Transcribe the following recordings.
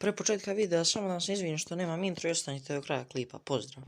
Pre početka videa samo da vam se izvinim što nemam intro i ostanite do kraja klipa. Pozdrav!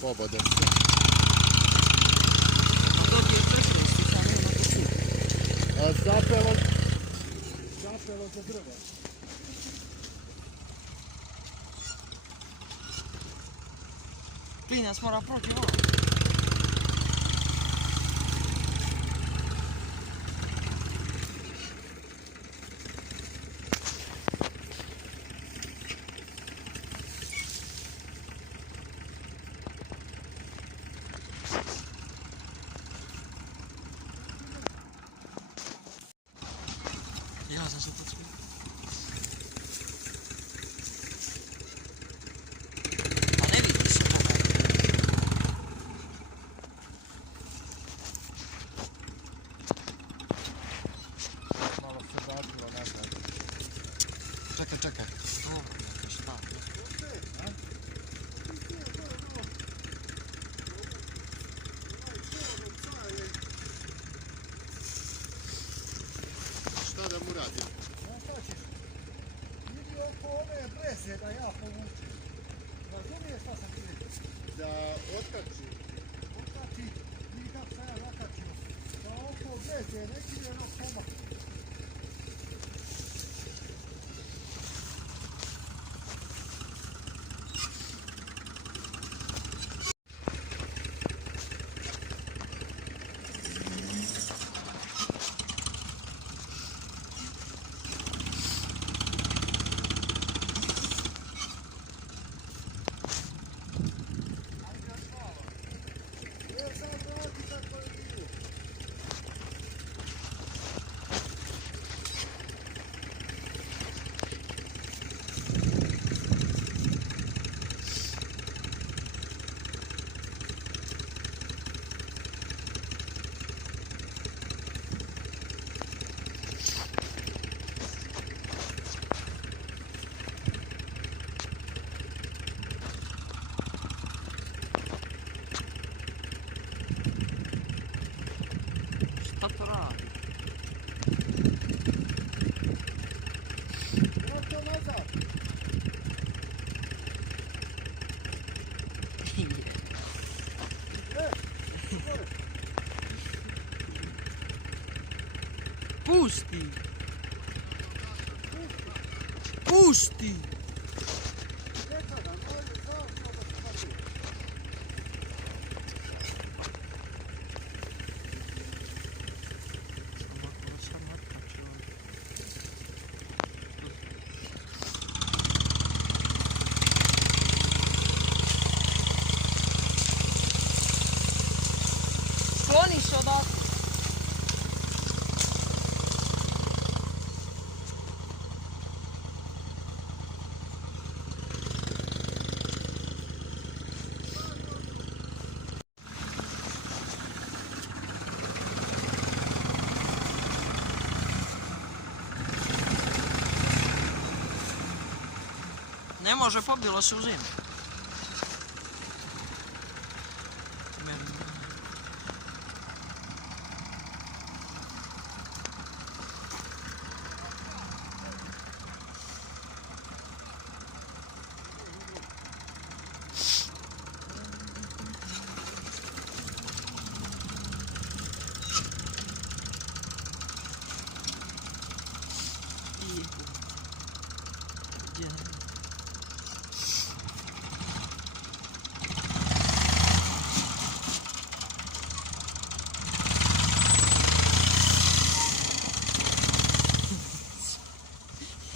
Slobodno. A zapelo za drvo. Klinac mora proći ovo. Ja sam se počeo. Pa ne vidi se kako. Malo se vratilo nazad. Čekaj. Dobro, neka šta. Šta da mu radim? Znaš šta ćeš? Idi oko ove breze da ja povučem. Razumiješ šta sam ti rekao? Da otkači. Otkači, vidi kako sam ja zakačio. Da oko breze, neki je ono pomak. Šta to radi? Vraćo nazad. Pusti! Pusti! Nekada, molje, sam što da se vrti. Ovako da sam natkačio. Ne može, pobilo se u zimu.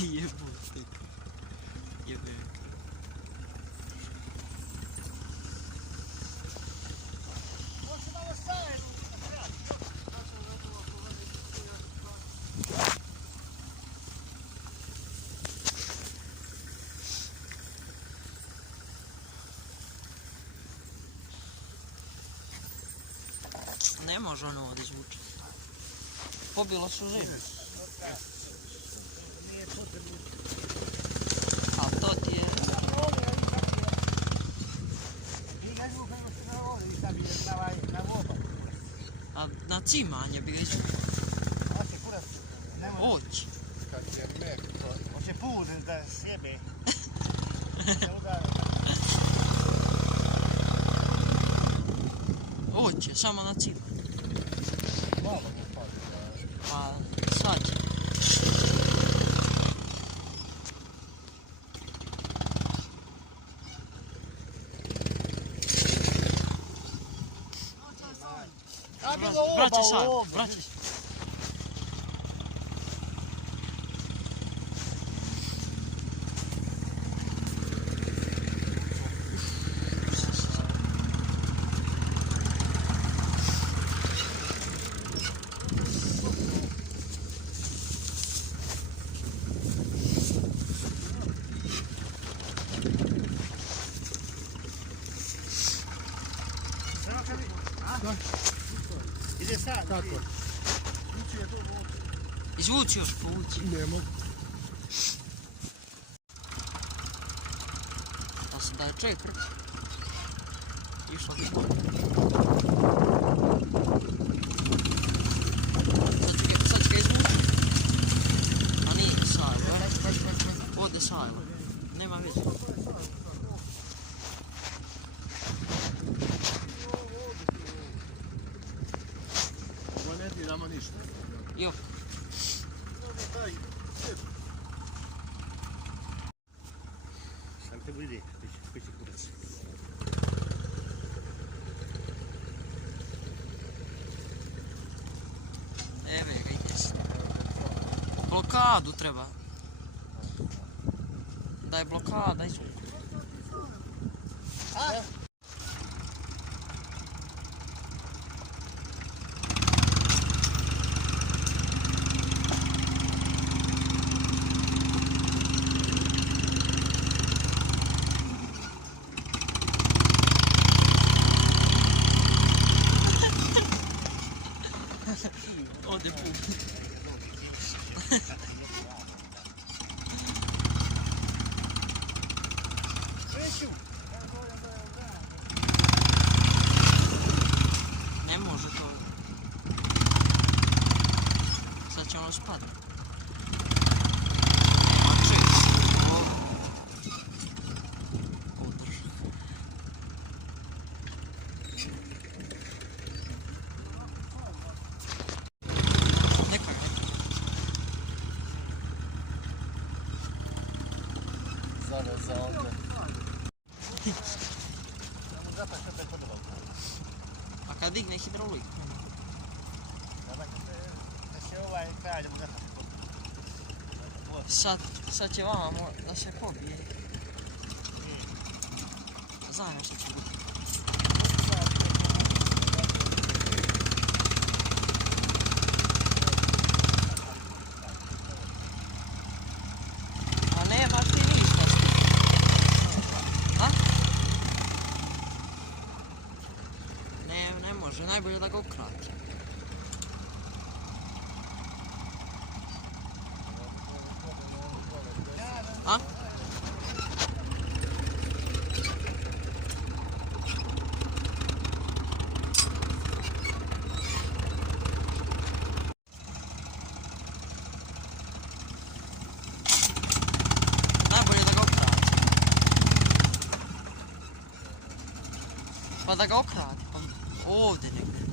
Jebote. Jebe. Hoće malo sajenu. Ne može ono ovdje zvuči. Pobilo se u zimu. Nije potrebno. A to ti je... A na cimanje bi ga izvukao. Oć. Kad je mek, to Hoće puzit da sjebe. Oć je, samo na cimanje. malo mu pali. Pa sad će. A bilo Vraćaj oba sad, ovdje. vraćaj. Ide sad. Kako? Izvuci još, povuci. Ne mogu. A se da je čovjek vrti. Išlo bi. Sad će ga izvući. A nije sajlo, a? Ode sajlo. Nema veze. Ovo ne diramo ništa. Jok. Sam te vidi, biće kurac. Evo ga, ide se. Blokadu treba. Da je blokada izvuku. Ode puk. Ne može to. Sad će ono spadati. A čest. Udrž. Neka ga. Zaveza ovdje. A kad digne hidrolik? Sad će vama da se pobije. Zajedno što će biti. A nemaš ti ništa s tim. A? Ne može, najbolje da ga ukrati. A? Pa da ga okradi, pa ovdje negdje.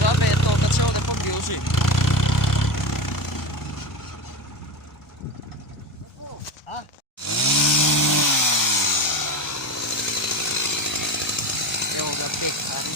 Džabe je to kad se ovdje pobije u zid. Evo ga pekari.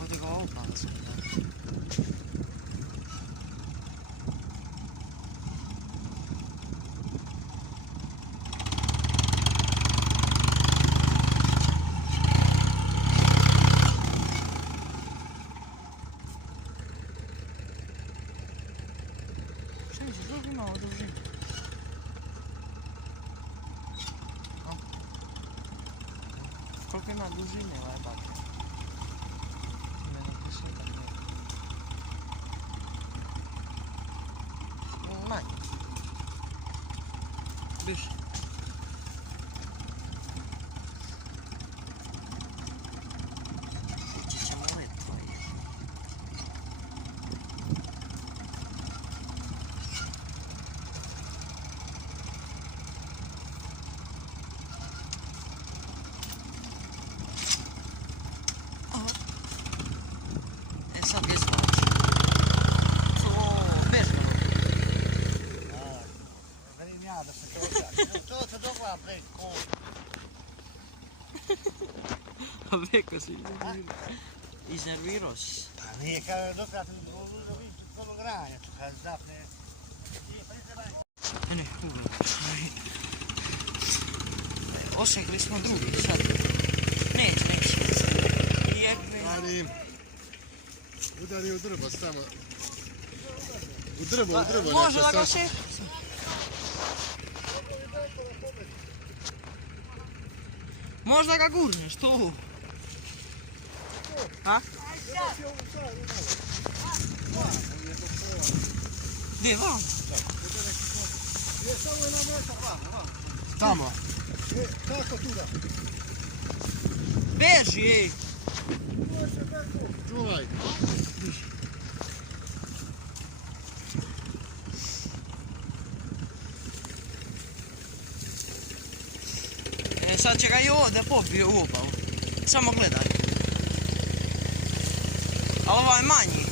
Ovdje ga opala sam. Šta misliš, koliko ima ovo dužine? Koliko ima dužine ovaj bater? Manje. Više. Ići ćemo ove tvoje. E sad gdje zvači? Da se to odradi. To se dogleda pred kol. A veko si iznervirao si. Pa nije kada dokrati da vidiš kolo granja, kad zapne. Ne, ugledaš. Osjekli smo drugi sad. Neće. Ali udari u drvo samo. U drvo. Može da ga se... Možda ga gurneš, tu. A? Gdje, vam? Je samo jedna metar van. Tamo. Kako tuda? Beži, ej. Čuvaj. Sad će ga i ovdje popio u obalu. Samo gledaj. Ali ovaj je manji.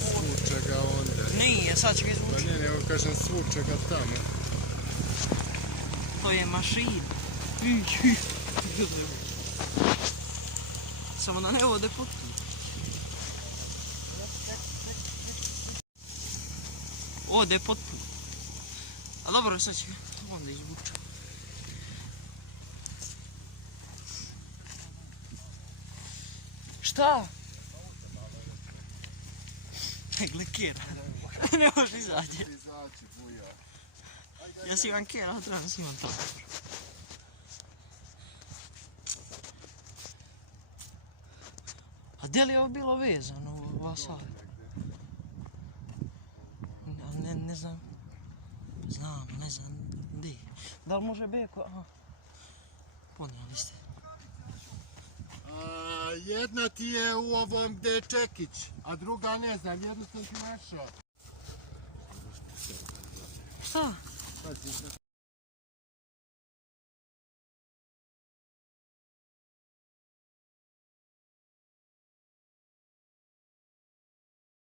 Svuče ga onda. Nije, sad će ga Pa izvući. nije, nego kažem svuče ga tamo. To je mašina. Samo da ne ode pod tu. Ode pod tu. A dobro, sad će ga onda izvući. Šta? Gle kjera. Ne može izađe. Izaći, buja. Ja si imam kjera, a trebam si imam to. A gdje li je ovo bilo vezano, ova sajba? Ne znam. Znam, ne znam gdje. Da li može beko? Aha. Ponijeli ste. Jedna ti je u ovom gdje je čekić, a druga ne znam, jednu sam ti našao. Šta? Sad si